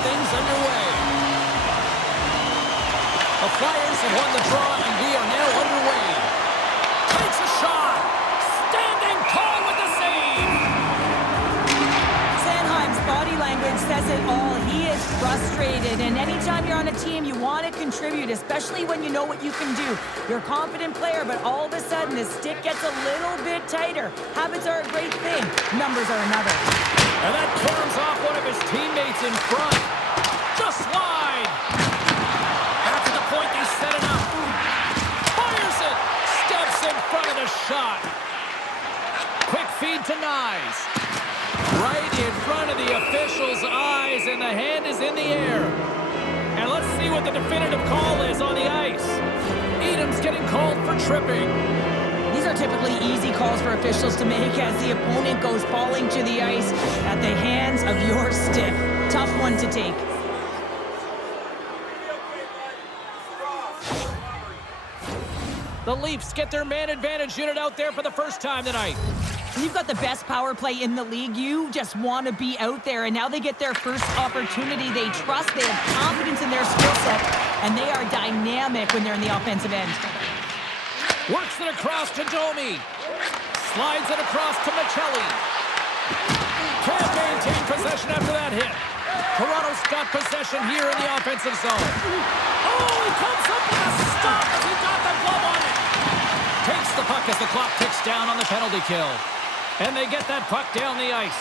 things underway. The Flyers have won the draw, and we are now underway. Takes a shot. Standing tall with the save. Sanheim's body language says it all. He is frustrated, and anytime you're on a team, you want to contribute, especially when you know what you can do. You're a confident player, but all of a sudden, the stick gets a little bit tighter. Habits are a great thing. Numbers are another. And that turns off one of his teammates in front. Just wide. After the point, they set it up. Fires it. Steps in front of the shot. Quick feed to Nyes. Right in front of the official's eyes, and the hand is in the air. And let's see what the definitive call is on the ice. Edam's getting called for tripping. These are typically easy calls for officials to make as the opponent goes falling to the ice at the hands of your stick. Tough one to take. The Leafs get their man advantage unit out there for the first time tonight. You've got the best power play in the league. You just want to be out there, and now they get their first opportunity. They trust, they have confidence in their skill set, and they are dynamic when they're in the offensive end. Works it across to Domi. Slides it across to Michelli. Can't maintain possession after that hit. Toronto's got possession here in the offensive zone. Oh, he comes up with a stop as he got the glove on it. Takes the puck as the clock ticks down on the penalty kill. And they get that puck down the ice.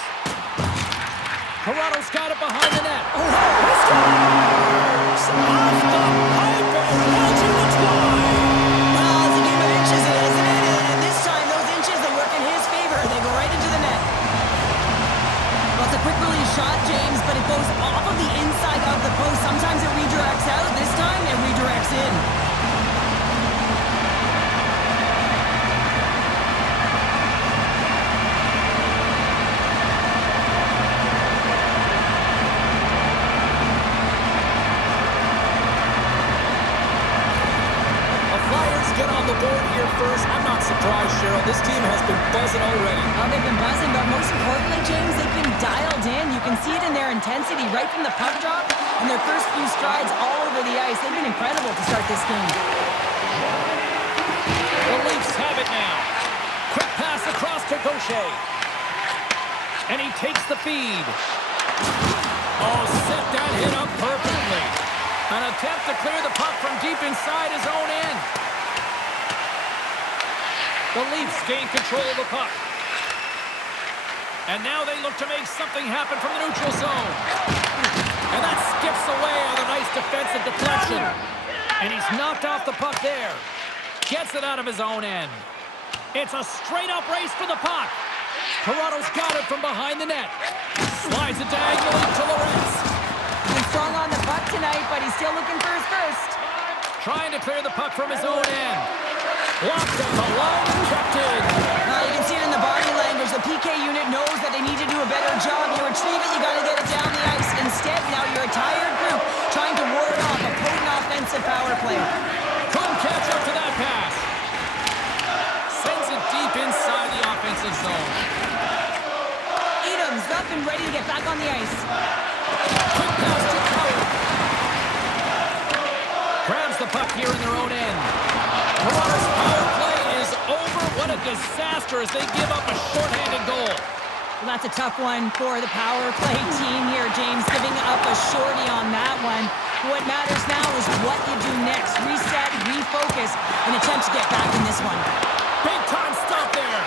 Toronto's got it behind the net. Oh, he scores! Off the pipe and launching the twine. Well, it's a game of inches, isn't it? And this time, those inches, they work in his favor. They go right into the net. Well, it's a quick release shot, James, but it goes off of the inside of the post. Sometimes it redirects out. This time, it redirects in. Get on the board here first. I'm not surprised, Cheryl. This team has been buzzing already. Well, they've been buzzing, but most importantly, James, they've been dialed in. You can see it in their intensity right from the puck drop and their first few strides all over the ice. They've been incredible to start this game. The Leafs have it now. Quick pass across to Gaucher. And he takes the feed. Oh, set that hit up perfectly. An attempt to clear the puck from deep inside his own end. The Leafs gain control of the puck. And now they look to make something happen from the neutral zone. And that skips away on a nice defensive deflection. And he's knocked off the puck there. Gets it out of his own end. It's a straight-up race for the puck. Toronto's got it from behind the net. Slides it diagonally to Lorentz. He's strong on the puck tonight, but he's still looking for his first. Trying to clear the puck from his own end. Blocked at the line and kept in. You can see it in the body language. The PK unit knows that they need to do a better job. You retrieve it, you got to get it down the ice. Instead, now you're a tired group trying to ward off a potent offensive power play. Couldn't catch up to that pass. Sends it deep inside the offensive zone. Edam's up and ready to get back on the ice. Quick pass to Coward. Grabs the puck here in their own end. Toronto's power play is over. What a disaster as they give up a shorthanded goal. Well, that's a tough one for the power play team here, James, giving up a shorty on that one. What matters now is what you do next. Reset, refocus, and attempt to get back in this one. Big time stop there.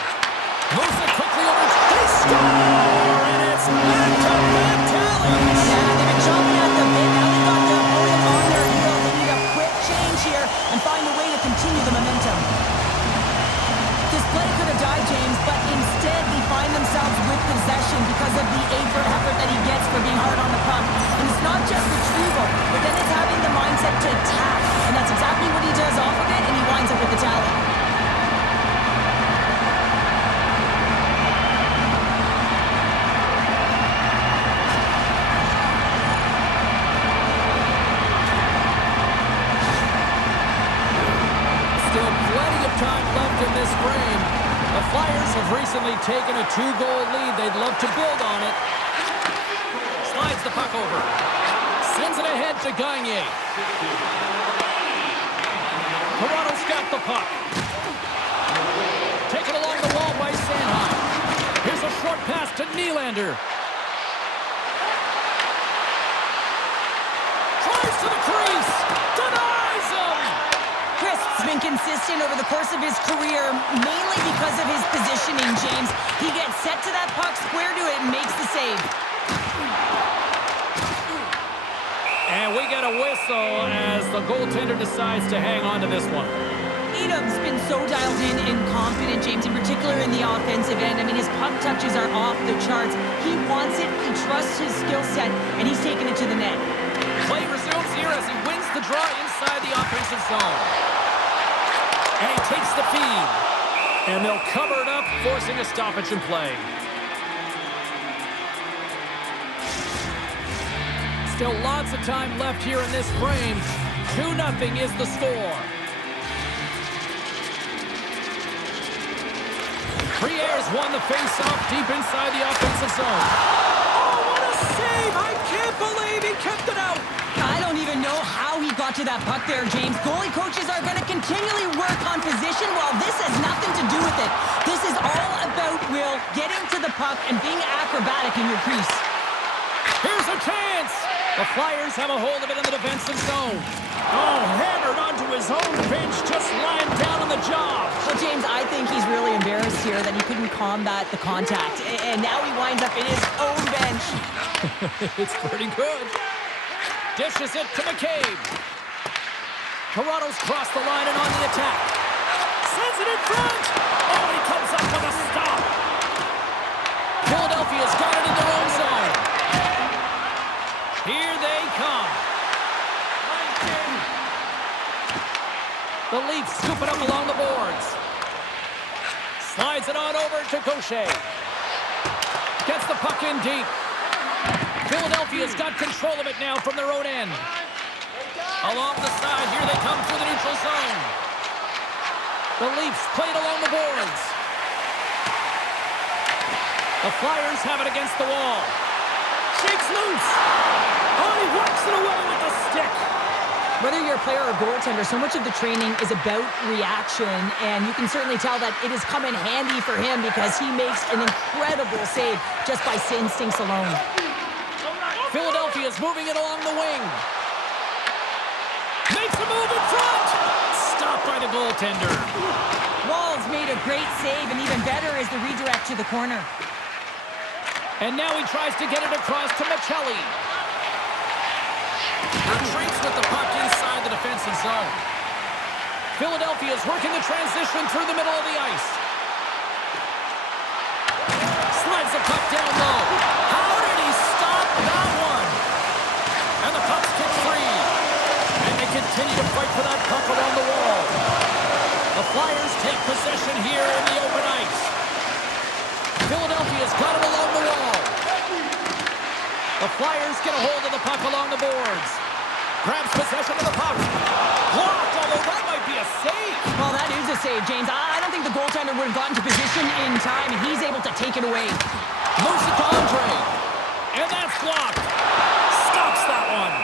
Moves it quickly over. They score! And it's back-to-back tallies. Yeah, they've been chomping at the bit. Now they've got their opponent on their heels. They need a quick change here and find a way to continue the momentum. This play could have died, James, but instead they find themselves with possession because of the effort that he gets for being hard on the puck. And it's not just retrieval, but then it's having the mindset to attack. And that's exactly what he does off of it, and he winds up with the tally. Time left in this frame. The Flyers have recently taken a 2-goal lead. They'd love to build on it. Slides the puck over. Sends it ahead to Gagne. Toronto's got the puck. Taken along the wall by Sanheim. Here's a short pass to Nylander. Tries to the crease. Denies him. Crisp's been consistent over the course of his career, mainly because of his positioning, James. He gets set to that puck, square to it, and makes the save. And we get a whistle as the goaltender decides to hang on to this one. Edam's been so dialed in and confident, James, in particular in the offensive end. I mean, his puck touches are off the charts. He wants it, he trusts his skill set, and he's taking it to the net. Play resumes here as he wins the draw inside the offensive zone. And he takes the feed. And they'll cover it up, forcing a stoppage in play. Still lots of time left here in this frame. 2-0 is the score. Priere's won the face-off deep inside the offensive zone. Oh, what a save! I can't believe he kept it out. I don't even know how he got to that puck there, James. Goalie coaches are going to continually work on position while this has nothing to do with it. This is all about, Will, getting to the puck and being acrobatic in your crease. Here's a chance! The Flyers have a hold of it in the defensive zone. Oh, hammered onto his own bench, just lying down on the job. Well, James, I think he's really embarrassed here that he couldn't combat the contact. And now he winds up in his own bench. It's pretty good. Dishes it to McCabe. Toronto's crossed the line and on the attack. Sends it in front. Oh, and he comes up with a stop. Philadelphia's got it in their own zone. Here they come. The Leafs scoop it up along the boards. Slides it on over to Gaucher. Gets the puck in deep. Philadelphia's got control of it now from their own end. Along the side, here they come through the neutral zone. The Leafs play it along the boards. The Flyers have it against the wall. Shakes loose. Oh, he works it away with the stick. Whether you're a player or goaltender, so much of the training is about reaction, and you can certainly tell that it has come in handy for him because he makes an incredible save just by instincts alone. Philadelphia's moving it along the wing. Makes a move in front. Stopped by the goaltender. Wall's made a great save, and even better is the redirect to the corner. And now he tries to get it across to Michelli. Retreats with the puck inside the defensive zone. Philadelphia's working the transition through the middle of the ice. Slides the puck down low. How did he stop that one? And the puck's kicked free. And they continue to fight for that puck along the wall. The Flyers take possession here in the open ice. Philadelphia's got it along the wall. The Flyers get a hold of the puck along the boards. Grabs possession of the puck. Blocked, although that might be a save. Well, that is a save, James. I don't think the goaltender would have gotten to position in time, and he's able to take it away. Moves it to Andre. And that's blocked. Stops that one.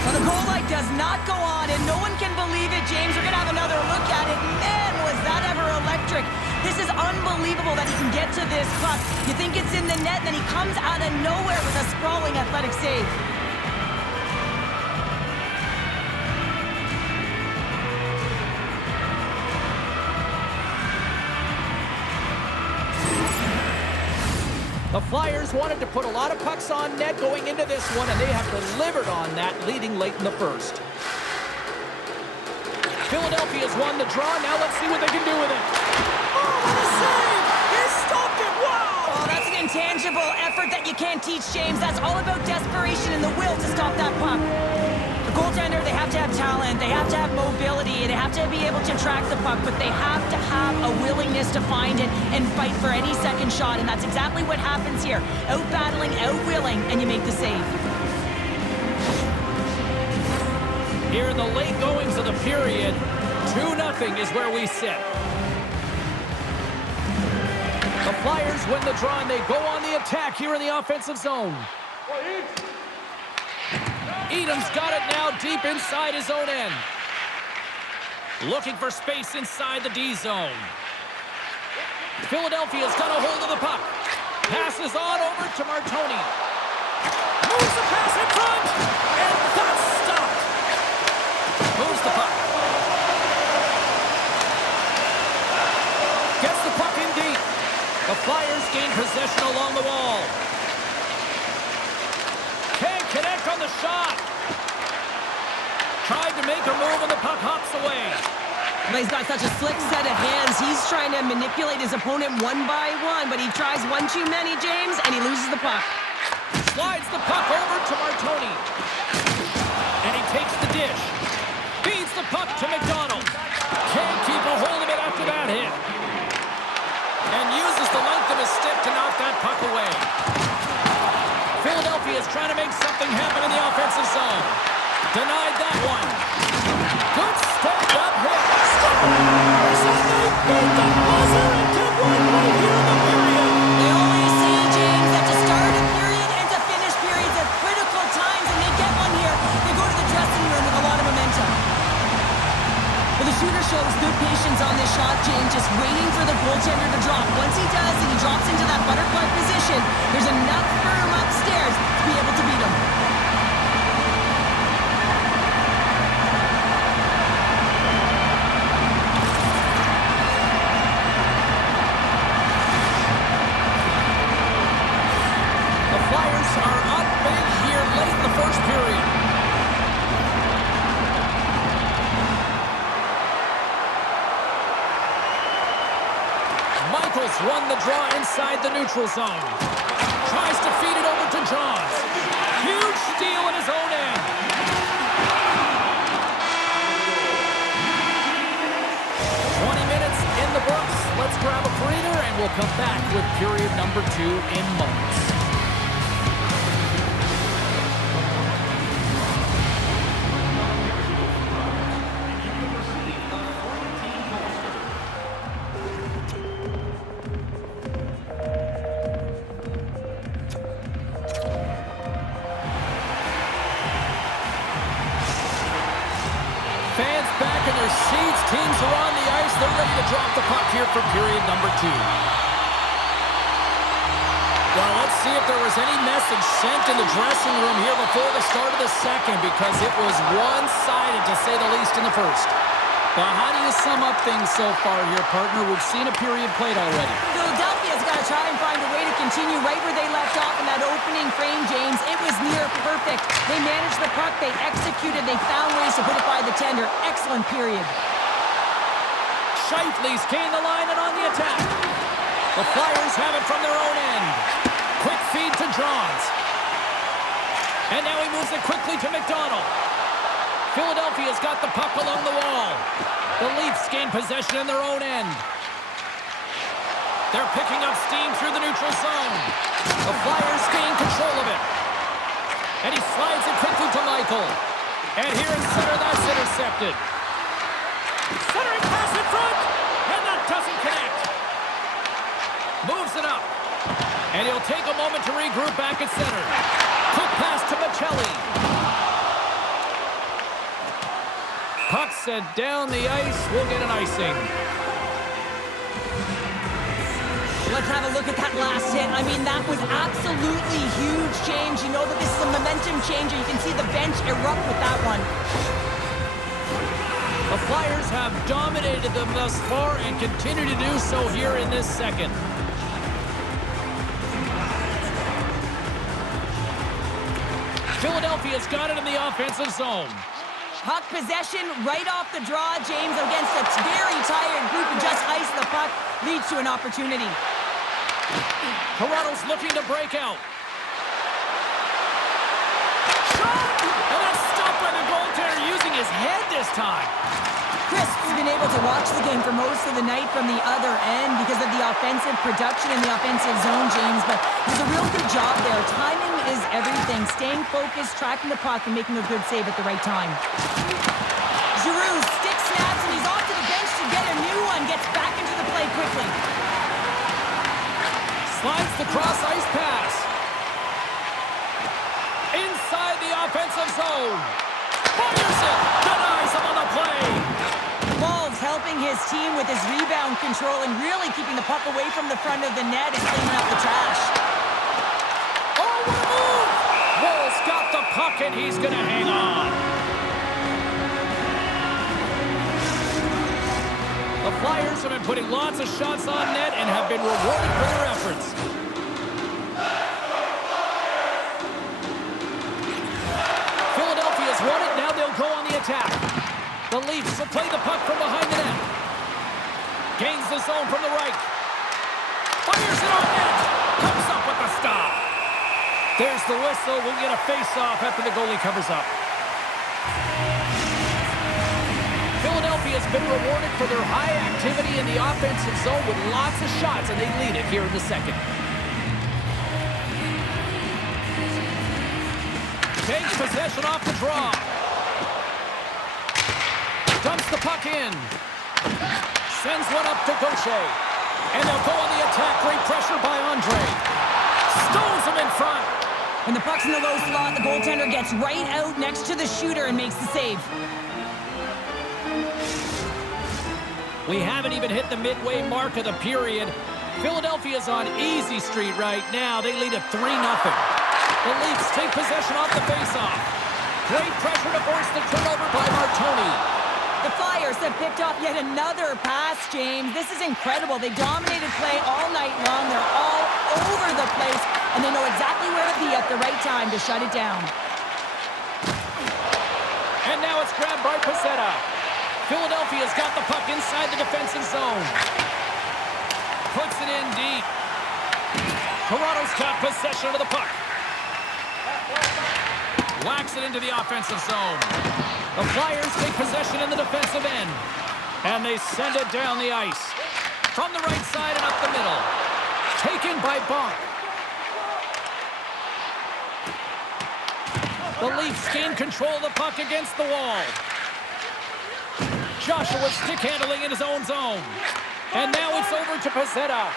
Well, the goal light does not go on, and no one can believe it, James. We're going to have another look at it. Man, was that ever electric. This is unbelievable that he can get to this puck. You think it's in the net, then he comes out of nowhere with a sprawling athletic save. The Flyers wanted to put a lot of pucks on net going into this one, and they have delivered on that, leading late in the first. Philadelphia's won the draw. Now let's see what they can do with it. Oh, what a save! He stopped it! Wow! Oh, that's an intangible effort that you can't teach, James. That's all about desperation and the will to stop that puck. The goaltender, they have to have talent, they have to have mobility, they have to be able to track the puck, but they have to have a willingness to find it and fight for any second shot, and that's exactly what happens here. Out-battling, out-willing, and you make the save. Here in the late goings of the period, 2-0 is where we sit. The Flyers win the draw, and they go on the attack here in the offensive zone. Edam's got it now deep inside his own end. Looking for space inside the D zone. Philadelphia's got a hold of the puck. Passes on over to Martoni. Moves the pass in front, and that's stopped. Moves the puck. Gets the puck in deep. The Flyers gain possession along the wall. Can't connect on the shot. Tried to make a move and the puck hops away. But he's got such a slick set of hands. He's trying to manipulate his opponent one by one, but he tries one too many, James, and he loses the puck. Slides the puck over to Martoni. And he takes the dish. Feeds the puck to McDonald. Can't keep a hold of it after that hit. And uses the length of his stick to knock that puck away. Philadelphia is trying to make something happen in the offensive zone. Denied that one. Good stand-up hit. They always say, James, that to start a period and to finish periods are critical times, and they get one here. They go to the dressing room with a lot of momentum. But the shooter shows good patience on this shot, James, just waiting for the goaltender to drop. Once he does and he drops into that butterfly position, there's enough firm upstairs to be able to beat him. The Flyers are up big here late in the first period. Michaels won the draw inside the neutral zone. Tries to feed it over to Johns. Huge steal in his own end. In the books. Let's grab a breather and we'll come back with period number 2 in moments. Fans back in their seats. Teams are on the ice. They're ready to drop the puck here for period number 2. Well, let's see if there was any message sent in the dressing room here before the start of the second, because it was one-sided, to say the least, in the first. But how do you sum up things so far here, partner? We've seen a period played already. Philadelphia's got to try and find a way to continue right where they left off in that opening frame, James. It was near perfect. They managed the puck, they executed, they found ways to put it by the tender. Excellent period. Scheifele's gained the line and on the attack. The Flyers have it from their own end. Quick feed to Johns. And now he moves it quickly to McDonald. Philadelphia's got the puck along the wall. The Leafs gain possession in their own end. They're picking up steam through the neutral zone. The Flyers gain control of it. And he slides it quickly to Michael. And here in center, that's intercepted. Centering pass in front, and that doesn't connect. Moves it up. And he'll take a moment to regroup back at center. Quick pass to Michelli. Puck sent down the ice. We'll get an icing. Let's have a look at that last hit. I mean, that was absolutely huge, James. You know that this is a momentum changer. You can see the bench erupt with that one. The Flyers have dominated them thus far and continue to do so here in this second. Philadelphia's got it in the offensive zone. Puck possession right off the draw, James, against a very tired group, and just ice the puck leads to an opportunity. Toronto's looking to break out. Shot! And that's stopped by the goaltender using his head this time. Crisp's been able to watch the game for most of the night from the other end because of the offensive production in the offensive zone, James, but he's a real good job there. Timing is everything. Staying focused, tracking the puck, and making a good save at the right time. Giroux stick snaps, and he's off to the bench to get a new one. Gets back into the play quickly. Finds the cross-ice pass. Inside the offensive zone. Fires it. Denies him on the play. Ball's helping his team with his rebound control and really keeping the puck away from the front of the net and cleaning up the trash. Oh, what a move! Ball's got the puck and he's going to hang on. The Flyers have been putting lots of shots on net and have been rewarded for their efforts. Philadelphia's won it. Now they'll go on the attack. The Leafs will play the puck from behind the net. Gains the zone from the right. Fires it on net. Comes up with the stop. There's the whistle. We'll get a face-off after the goalie covers up. Philadelphia's been rewarded for their high activity in the offensive zone with lots of shots, and they lead it here in the second. Takes possession off the draw. Dumps the puck in. Sends one up to Gaucher. And they'll go on the attack. Great pressure by Andre. Stones him in front. When the puck's in the low slot, the goaltender gets right out next to the shooter and makes the save. We haven't even hit the midway mark of the period. Philadelphia's on easy street right now. They lead at 3-0. The Leafs take possession off the faceoff. Great pressure to force the turnover by Martoni. The Flyers have picked off yet another pass, James. This is incredible. They dominated play all night long. They're all over the place, and they know exactly where to be at the right time to shut it down. And now it's grabbed by Pezzetta. Philadelphia's got the puck inside the defensive zone. Puts it in deep. Toronto's got possession of the puck. Whacks it into the offensive zone. The Flyers take possession in the defensive end. And they send it down the ice. From the right side and up the middle. Taken by Bonk. The Leafs gain control of the puck against the wall. Joshua stick handling in his own zone. And now it's over to Pezzetta.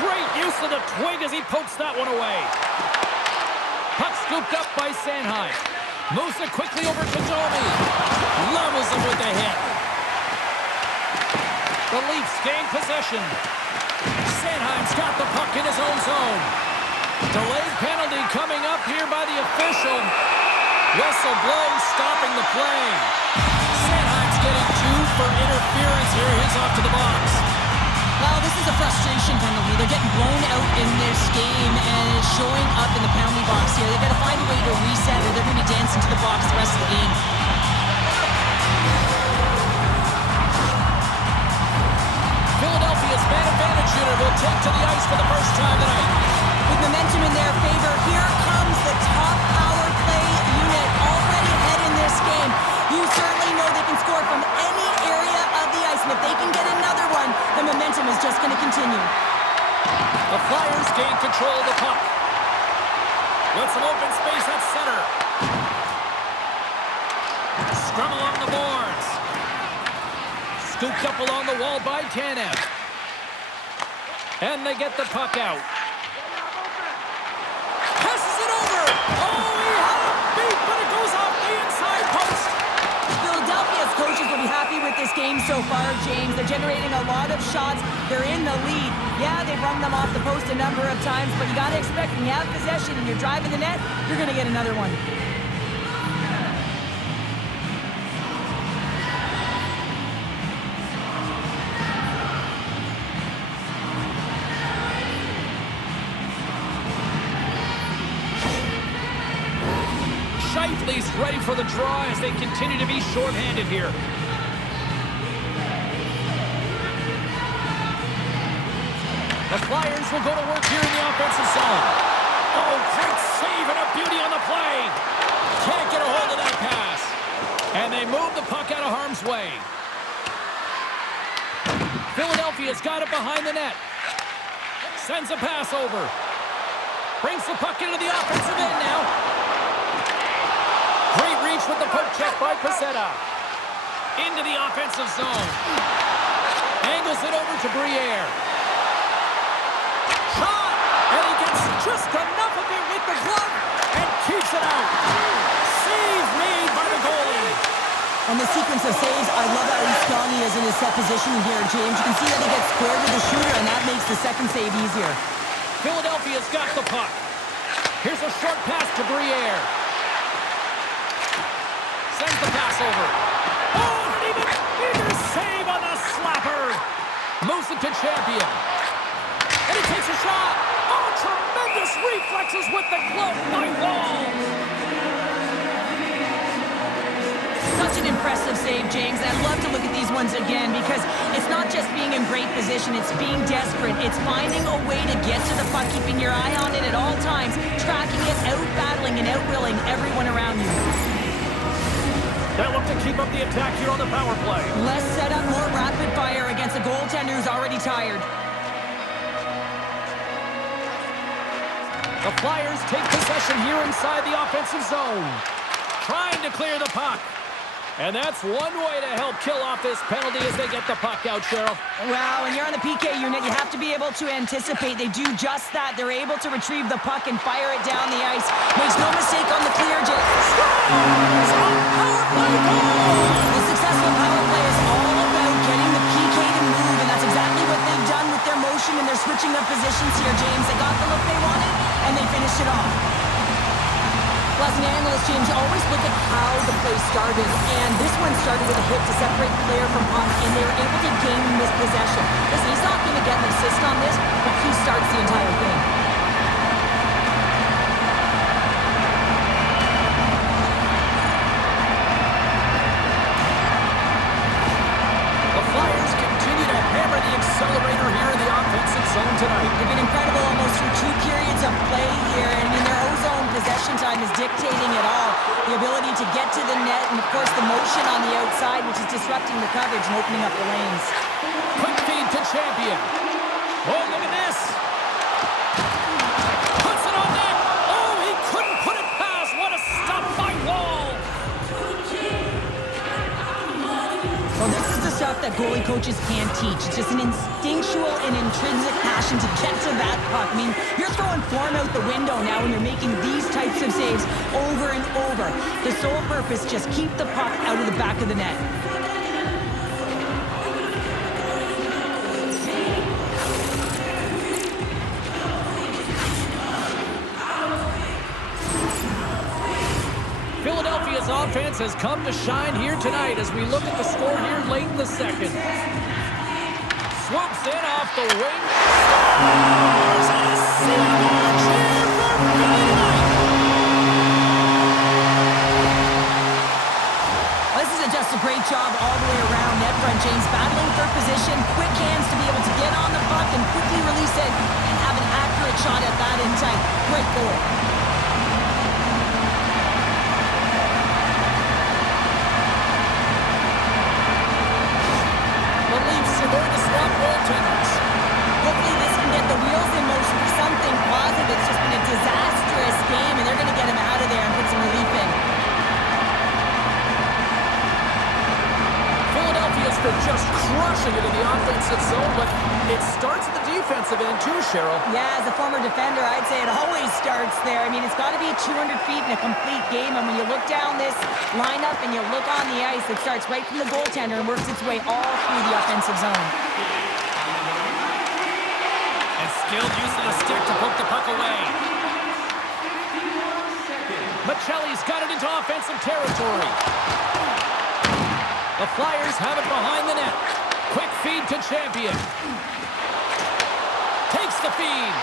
Great use of the twig as he pokes that one away. Puck scooped up by Sanheim. Moves it quickly over to Domi. Levels him with the hit. The Leafs gain possession. Sanheim's got the puck in his own zone. Delayed penalty coming up here by the official. Whistle blows, stopping the play. Sanheim's getting 2 for interference here. He's off to the box. Well, this is a frustration penalty. They're getting blown out in this game, and it's showing up in the penalty box here. They've got to find a way to reset, or they're going to be dancing to the box the rest of the game. Philadelphia's man advantage unit will take to the ice for the first time tonight. With momentum in their favor, here comes the top power play unit already ahead in this game. You certainly know they can score from any area of the ice, and if they can get another one, the momentum is just going to continue. The Flyers gain control of the puck. With some open space at center. Scrum along the boards. Scooped up along the wall by Tanev. And they get the puck out. Passes it over. Oh, he had it beat, but it goes off the inside post. Philadelphia's coaches will be happy with this game so far, James. They're generating a lot of shots. They're in the lead. Yeah, they've run them off the post a number of times, but you got to expect when you have possession and you're driving the net, you're going to get another one. Shifley's ready for the draw as they continue to be shorthanded here. The Flyers will go to work here in the offensive zone. Oh, great save and a beauty on the play. Can't get a hold of that pass. And they move the puck out of harm's way. Philadelphia's got it behind the net. Sends a pass over. Brings the puck into the offensive end now. Great reach with the poke check by Pezzetta. Into the offensive zone. Angles it over to Briere. Just enough of it with the glove and keeps it out. Save made by the goalie. On the sequence of saves, I love how strong he is in his set position here, James. You can see that he gets squared with the shooter, and that makes the second save easier. Philadelphia's got the puck. Here's a short pass to Briere. Sends the pass over. Oh, and even bigger save on the slapper. Moves it to Champion. And he takes a shot. Oh, tremendous reflexes with the glove by Wall. Such an impressive save, James. I love to look at these ones again because it's not just being in great position, it's being desperate. It's finding a way to get to the puck, keeping your eye on it at all times, tracking it, out-battling and out-willing everyone around you. They'll look to keep up the attack here on the power play. Less setup, more rapid fire against a goaltender who's already tired. The Flyers take possession here inside the offensive zone. Trying to clear the puck. And that's one way to help kill off this penalty as they get the puck out, Cheryl. Well, when you're on the PK unit, you have to be able to anticipate. They do just that. They're able to retrieve the puck and fire it down the ice. Makes no mistake on the clear, Jay. Scores! A power play goal! The successful power play is all about getting the PK to move, and that's exactly what they've done with their motion and their switching of positions here, James. They got the look they wanted, and they finished it off. Well, as an analyst, James, you always look at how the play started, and this one started with a hit to separate the player from puck, and they were able to gain this possession. Listen, he's not going to get an assist on this, but he starts the entire thing. The Flyers continue to hammer the accelerator here in the offensive zone tonight. They've been incredible almost through 2 periods of play here, and in their own zone, possession time is dictating it all. The ability to get to the net, and of course the motion on the outside, which is disrupting the coverage and opening up the lanes. Quick feed to Champion. Oh, look at this. Puts it on net. Oh, he couldn't put it past. What a stop by Wall. Well, this is the stuff that goalie coaches can't teach. It's just an instinctual and intrinsic passion to get to that puck. I mean, you're throwing form out the window now when you're making these types of saves over and over. The sole purpose, just keep the puck out of the back of the net. Philadelphia's offense has come to shine here tonight as we look at the score here late in the second. Swoops in off the wing. Scores! And a silver cheer for Philly tonight! This isn't just a great job all the way around. Net front, James battling for position, quick hands to be able to get on the puck and quickly release it and have an accurate shot at that in tight. Great goal. The Leafs are going to swap goaltenders. Hopefully this can get the wheels in motion for something positive. It's just been a disastrous game, and they're going to get him out of there and put some relief in. Philadelphia's been just crushing it in the offensive zone, but it starts at the defensive end too, Cheryl. Yeah, as a former defender, I'd say it always starts there. I mean, it's got to be 200 feet in a complete game, and when you look down this lineup and you look on the ice, it starts right from the goaltender and works its way all through the offensive zone. And skilled use of the stick to poke the puck away. Michelli's got it into offensive territory. The Flyers have it behind the net. Quick feed to Champion. Takes the feed.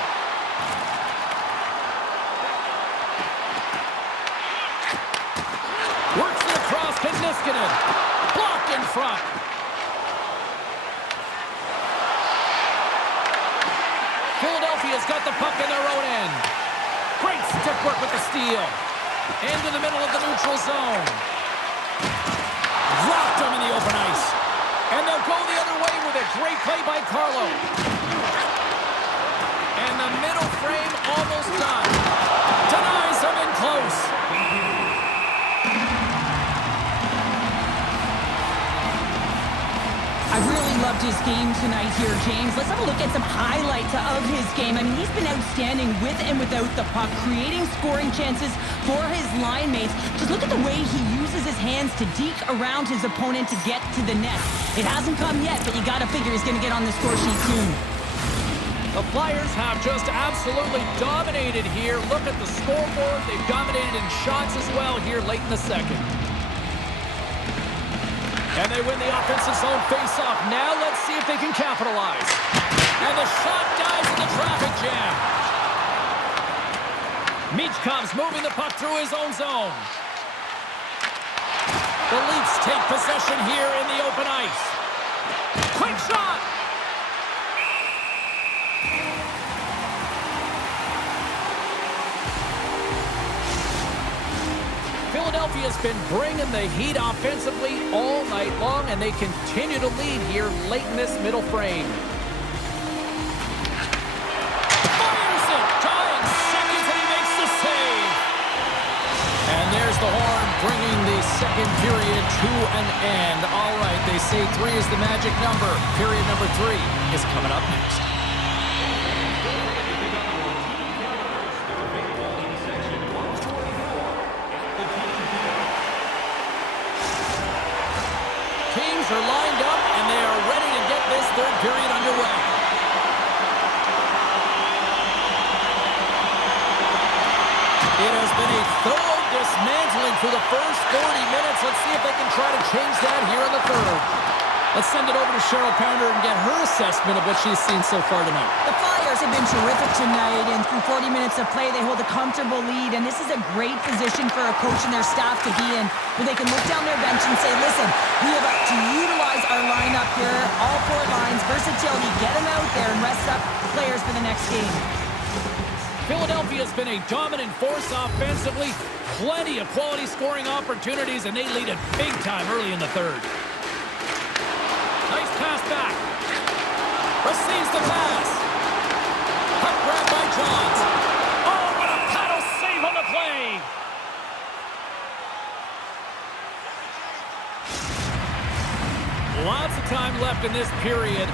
Works it across to Niskanen. Blocked in front. Philadelphia's got the puck in their own end. Great stick work with the steal. Into the middle of the neutral zone. Rocked him in the open ice. And they'll go the other way with it. Great play by Carlo. And the middle frame almost done. Denies him in close. I really love to his game tonight here, James. Let's have a look at some highlights of his game. I mean, he's been outstanding with and without the puck, creating scoring chances for his line mates. Just look at the way he uses his hands to deke around his opponent to get to the net. It hasn't come yet, but you got to figure he's going to get on the score sheet soon. The Flyers have just absolutely dominated here. Look at the scoreboard. They've dominated in shots as well here late in the second. And they win the offensive zone faceoff. Now let's see if they can capitalize. And the shot dies in the traffic jam. Michkov's moving the puck through his own zone. The Leafs take possession here in the open ice. Quick shot! Philadelphia's been bringing the heat offensively all night long, and they continue to lead here late in this middle frame. Fires it! Tying seconds, and he makes the save. And there's the horn, bringing the second period to an end. All right, they say 3 is the magic number. Period number 3 is coming up next. Teams are lined up, and they are ready to get this third period underway. It has been a thorough dismantling through the first 30 minutes. Let's see if they can try to change that here in the third. Let's send it over to Cheryl Pounder and get her assessment of what she's seen so far tonight. The Flyers have been terrific tonight, and through 40 minutes of play, they hold a comfortable lead, and this is a great position for a coach and their staff to be in, where they can look down their bench and say, listen, we have to utilize our lineup here, all 4 lines, versatility, get them out there and rest up players for the next game. Philadelphia's been a dominant force offensively, plenty of quality scoring opportunities, and they lead it big time early in the third. Nice pass back. Receives the pass. Puck grabbed by Johns. Oh, what a paddle save on the play. Lots of time left in this period.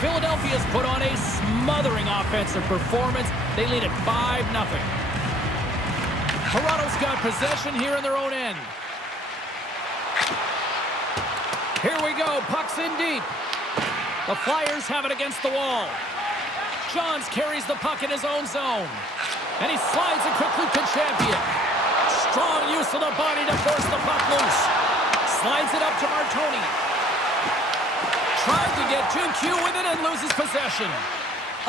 Philadelphia's put on a smothering offensive performance. They lead at 5-0. Toronto's got possession here in their own end. Here we go. Puck's in deep. The Flyers have it against the wall. Johns carries the puck in his own zone. And he slides it quickly to Champion. Strong use of the body to force the puck loose. Slides it up to Martoni. Tried to get too cute with it and loses possession.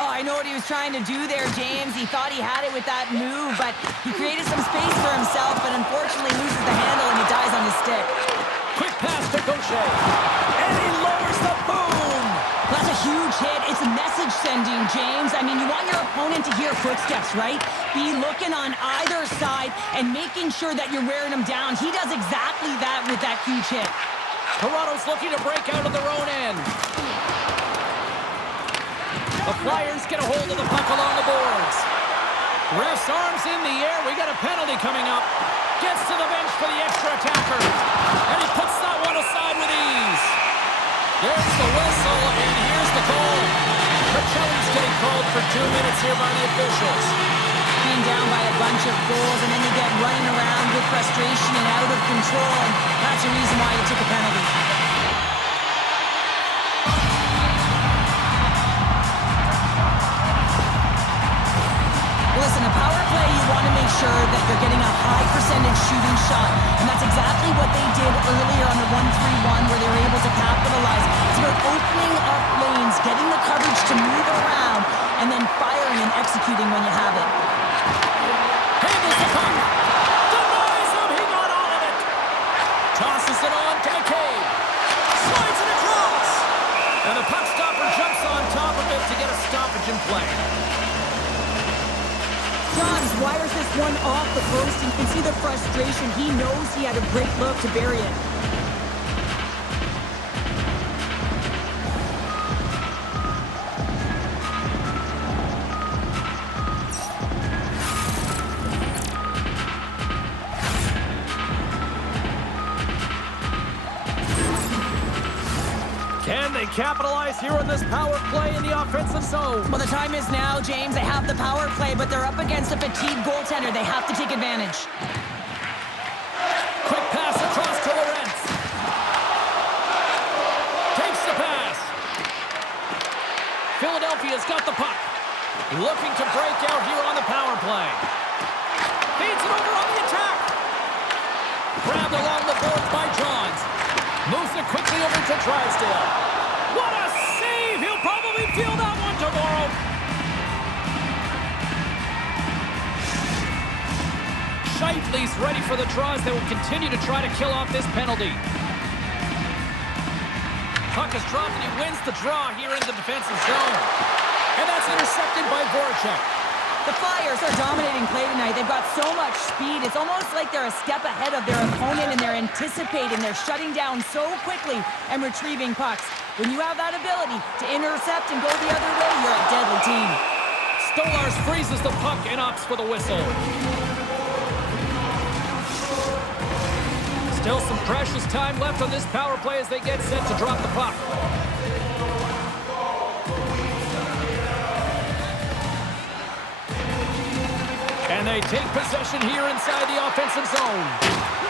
Oh, I know what he was trying to do there, James. He thought he had it with that move, but he created some space for himself, but unfortunately loses the handle and it dies on his stick. Quick pass to Gaucher. And he lowers the boom. That's a huge hit. It's a message sending, James. I mean, you want your opponent to hear footsteps, right? Be looking on either side and making sure that you're wearing them down. He does exactly that with that huge hit. Toronto's looking to break out of their own end. The Flyers get a hold of the puck along the boards. Ref's arms in the air. We got a penalty coming up. Gets to the bench for the extra attacker. And he puts that one aside with ease. There's the whistle, and here's the goal. Michelli's getting called for 2 minutes here by the officials. Being down by a bunch of goals, and then you get running around with frustration and out of control, and that's the reason why you took a penalty. Listen, a power play, you want to make sure that you're getting a high percentage shooting shot, and that's exactly what they did earlier on the 1-3-1 where they were able to capitalize. It's about opening up lanes, getting the coverage to move around, and then firing and executing when you have it. Handles the puck. Denies him. He got all of it. Tosses it on to McCabe. Slides it across. And the puck stopper jumps on top of it to get a stoppage in play. Johns wires this one off the post, and you can see the frustration. He knows he had a great look to bury it. Can they they capitalize here on this power play in the offensive zone? Well, the time is now, James. They have the power play, but they're up against a fatigued goaltender. They have to take advantage. Quick pass across to Lorentz. Takes the pass. Philadelphia's got the puck. Looking to break out here on the power play. Feeds it over on the attack. Grabbed along the boards by Johns. Moves it quickly over to Drysdale. What a save! He'll probably feel that one tomorrow. Scheifele's ready for the draws that will continue to try to kill off this penalty. Puck is dropped and he wins the draw here in the defensive zone. And that's intercepted by Voracek. The Flyers are dominating play tonight. They've got so much speed. It's almost like they're a step ahead of their opponent, and they're anticipating. They're shutting down so quickly and retrieving pucks. When you have that ability to intercept and go the other way, you're a deadly team. Stolarz freezes the puck and opts for the whistle. Still some precious time left on this power play as they get set to drop the puck. And they take possession here inside the offensive zone.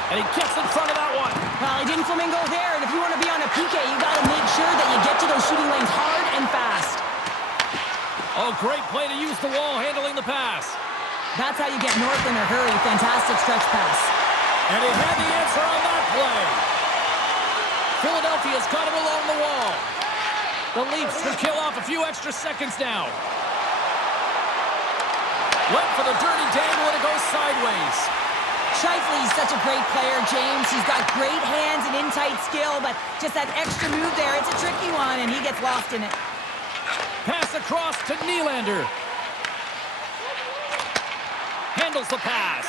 And he gets in front of that one. Well, he didn't flamingo there, and if you want to be on a PK, you got to make sure that you get to those shooting lanes hard and fast. Oh, great play to use the wall handling the pass. That's how you get north in a hurry. Fantastic stretch pass. And he had the answer on that play. Philadelphia's got him along the wall. The Leafs will kill off a few extra seconds now. Went for the dirty dangle and it goes sideways. Scheifele's such a great player, James. He's got great hands and in-tight skill, but just that extra move there, it's a tricky one, and he gets lost in it. Pass across to Nylander. Handles the pass.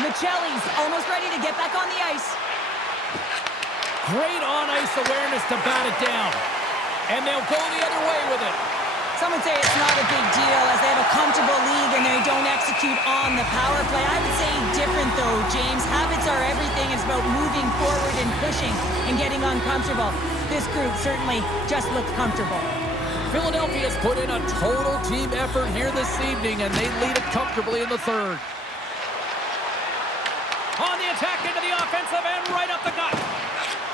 Michelli's almost ready to get back on the ice. Great on-ice awareness to bat it down. And they'll go the other way with it. Some would say it's not a big deal as they have a comfortable lead and they don't execute on the power play. I would say different though, James. Habits are everything. It's about moving forward and pushing and getting uncomfortable. This group certainly just looked comfortable. Philadelphia's put in a total team effort here this evening, and they lead it comfortably in the third. On the attack into the offensive end, right up the gut.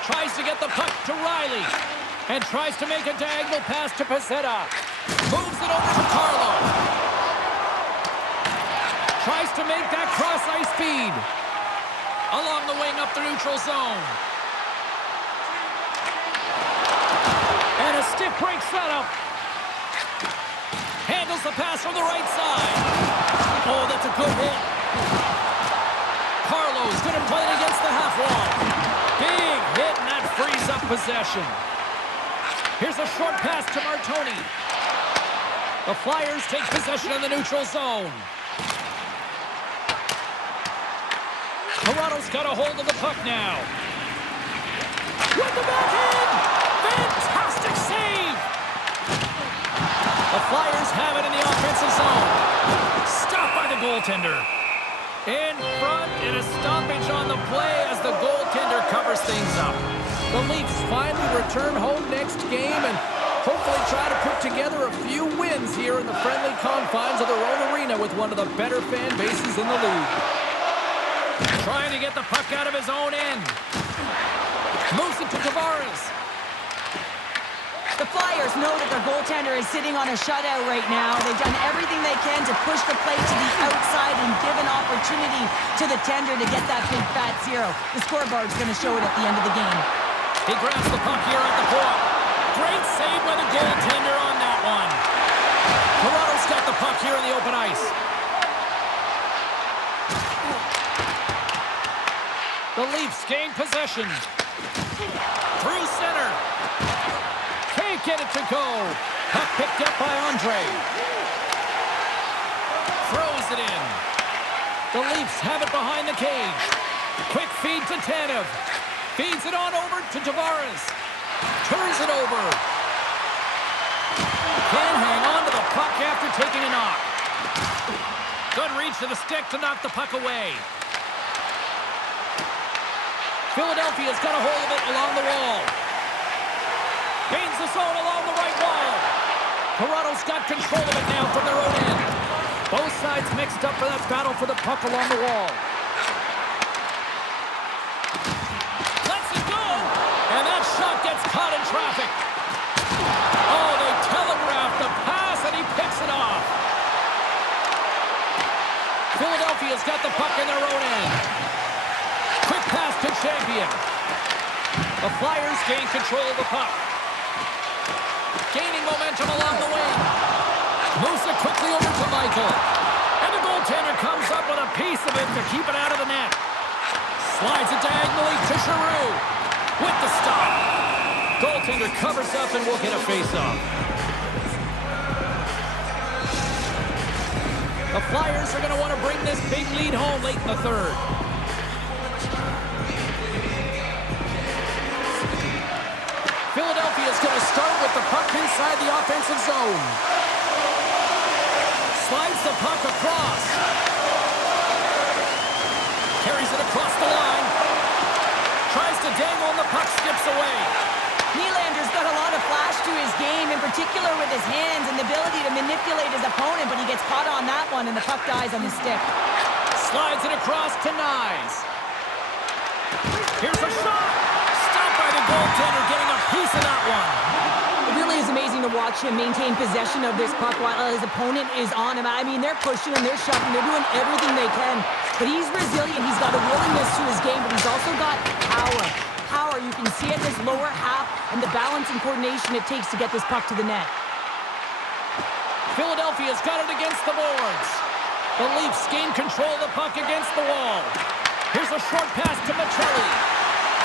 Tries to get the puck to Riley. And tries to make a diagonal pass to Pezzetta. Moves it over to Carlo. Tries to make that cross-ice feed. Along the wing up the neutral zone. And a stick break setup. Handles the pass from the right side. Oh, that's a good hit. Carlo's going to play it against the half wall. Big hit, and that frees up possession. Here's a short pass to Martoni. The Flyers take possession in the neutral zone. Toronto's got a hold of the puck now. With the backhand! Fantastic save! The Flyers have it in the offensive zone. Stopped by the goaltender. In front, and a stoppage on the play as the goaltender covers things up. The Leafs finally return home next game and hopefully try to put together a few wins here in the friendly confines of their own arena with one of the better fan bases in the league. Trying to get the puck out of his own end. Moves it to Tavares. The Flyers know that their goaltender is sitting on a shutout right now. They've done everything they can to push the play to the outside and give an opportunity to the tender to get that big fat zero. The scoreboard's going to show it at the end of the game. He grabs the puck here at the point. Great save by the goaltender on that one. Toronto's got the puck here in the open ice. The Leafs gain possession. Through center. Can't get it to go. Puck picked up by Andre. Throws it in. The Leafs have it behind the cage. Quick feed to Tanev. Feeds it on over to Tavares. Turns it over. Can't hang on to the puck after taking a knock. Good reach to the stick to knock the puck away. Philadelphia's got a hold of it along the wall. Gains the zone along the right wall. Toronto's got control of it now from their own end. Both sides mixed up for that battle for the puck along the wall. Lets it go! And that shot gets caught in traffic. Oh, they telegraphed the pass, and he picks it off. Philadelphia's got the puck in their own end. Quick pass to Champion. The Flyers gain control of the puck. Gaining momentum along the wing. Moves it quickly over to Michael. And the goaltender comes up with a piece of it to keep it out of the net. Slides it diagonally to Giroux. With the stop. Goaltender covers up and will get a face-off. The Flyers are going to want to bring this big lead home late in the third. Philadelphia is going to start with the puck inside the offensive zone. Slides the puck across. Carries it across the line. Tries to dangle and the puck skips away. Nylander's got a lot of flash to his game, in particular with his hands and the ability to manipulate his opponent, but he gets caught on that one and the puck dies on his stick. Slides it across to Nyes. Here's a shot. Stopped by the goaltender, getting a piece of that one. It really is amazing to watch him maintain possession of this puck while his opponent is on him. I mean, they're pushing him, they're shoving, they're doing everything they can. But he's resilient, he's got a willingness to his game, but he's also got power. Power, you can see it in his lower half and the balance and coordination it takes to get this puck to the net. Philadelphia's got it against the boards. The Leafs gain control of the puck against the wall. Here's a short pass to Maccelli.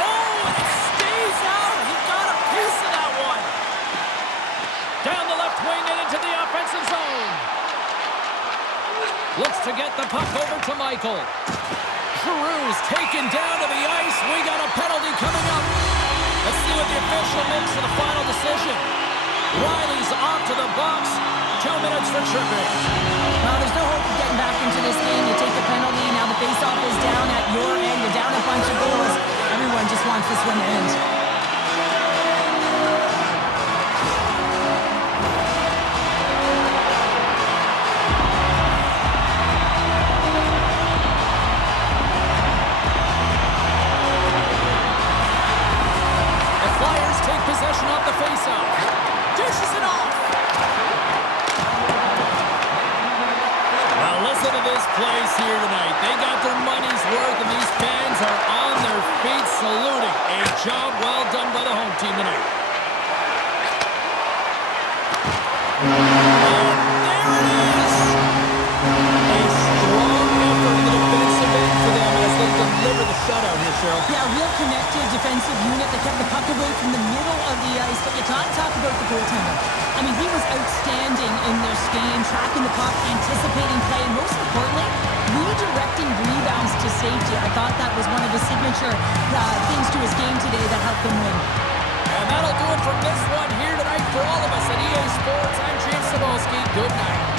Oh, and it stays out. He got a piece of that one. Down the left wing and into the offensive zone. Looks to get the puck over to Michael. Giroux's taken down to the ice. We got a penalty coming up. Let's see what the official makes for the final decision. Riley's off to the box. 2 minutes for tripping. Well, there's no hope of getting back into this game. You take the penalty. Now the faceoff is down at your end. You're down a bunch of goals. Everyone just wants this one to end. Possession off the faceoff. Dishes it off. Now listen to this place here tonight. They got their money's worth, and these fans are on their feet saluting. A job well done by the home team tonight. And there it is. A strong effort in the defensive end for them as they deliver the shutout here, Cheryl. Yeah, real connected defensive unit that kept the puck away from the middle of the ice, but you can't talk about the goaltender. I mean, he was outstanding in this game, tracking the puck, anticipating play, and most importantly, redirecting rebounds to safety. I thought that was one of the signature things to his game today that helped him win. And that'll do it from this one here tonight for all of us at EA Sports. I'm James Cebulski. Good night.